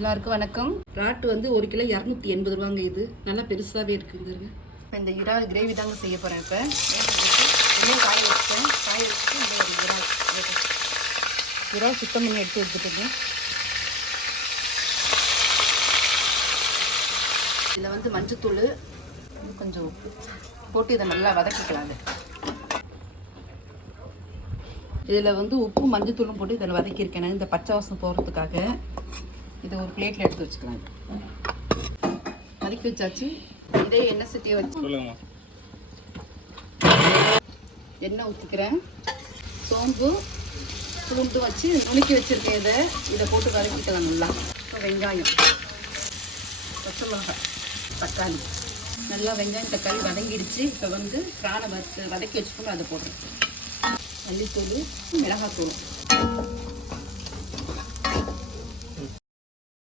எல்லாருக்கும் வணக்கம். ராட்டு வந்து 1 கிலோ 280 ரூபாங்க. இது நல்லா பெருசாகவே இருக்குங்க. இப்போ இந்த இறால் கிரேவி தாங்க செய்ய போகிறேன். இப்போ எண்ணெய் காய வச்சுட்டு இந்த ஒரு இறால் சுத்தம் பண்ணி எடுத்து வச்சுட்டுங்க. இதில் வந்து மஞ்சத்தூள் கொஞ்சம் போட்டு இதை நல்லா வதக்கிக்கலாங்க. இதில் வந்து உப்பு மஞ்சத்தூளும் போட்டு இதில் வதக்கியிருக்கேன். இந்த பச்சை வாசம் போகிறதுக்காக இதை ஒரு பிளேட்டில் எடுத்து வச்சுக்கலாம். வதக்கி வச்சாச்சு. இதே எண்ணெய் சட்டியை வச்சு எண்ணெய் ஊற்றிக்கிறேன். சோம்பு பூண்டு வச்சு நுணுக்கி வச்சுருக்கேன். இதை போட்டு வதக்கிக்கலாம் நல்லா. இப்போ வெங்காயம், பச்சை மிளகாய், தக்காளி, நல்லா வெங்காயம் தக்காளி வதங்கிடுச்சு. இப்போ வந்து பிரானை வதக்கி வச்சுக்கணும். அதை போடுறேன். மல்லித்தூள், மிளகாத்தூள்,